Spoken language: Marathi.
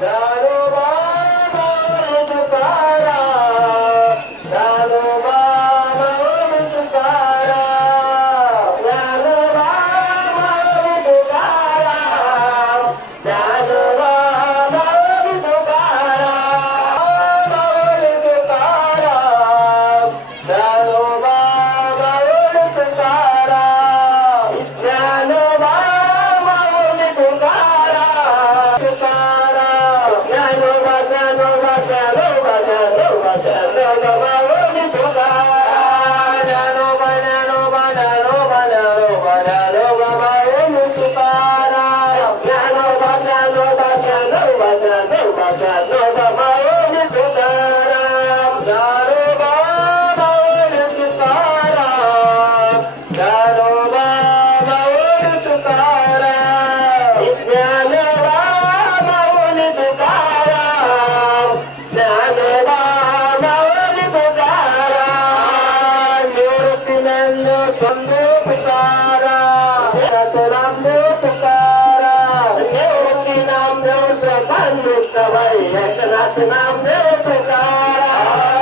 ज्ञानोबा माऊली तुकाराम, ज्ञानोबा माऊली तुकाराम, ज्ञानोबा माऊली तुकाराम, ज्ञानोबा माऊली तुकाराम, माऊली तुकाराम, ज्ञानोबा माऊली तुकाराम, ज्ञानोबा माऊली तुकाराम, तुकाराम, ज्ञानोबा ज्ञानोबा ज्ञानोबा ज्ञानोबा ज्ञानोबा माऊली तुकाराम, ज्ञानोबा ज्ञानोबा ज्ञानोबा ज्ञानोबा ज्ञानोबा माऊली तुकाराम, ज्ञानोबा ज्ञानोबा ज्ञानोबा ज्ञानोबा ज्ञानोबा माऊली तुकाराम, ज्ञानोबा माऊली तुकाराम, ज्ञानोबा माऊली तुकाराम, ज्ञानोबा माऊली तुकाराम, ज्ञानोबा माऊली तुकाराम, निवृत्तीनंद संदेव तुकाराम, रामदेव तुकाराम, निवृत्ती नामदेव प्रधान भाई एकनाथ नामदेव तुकाराम.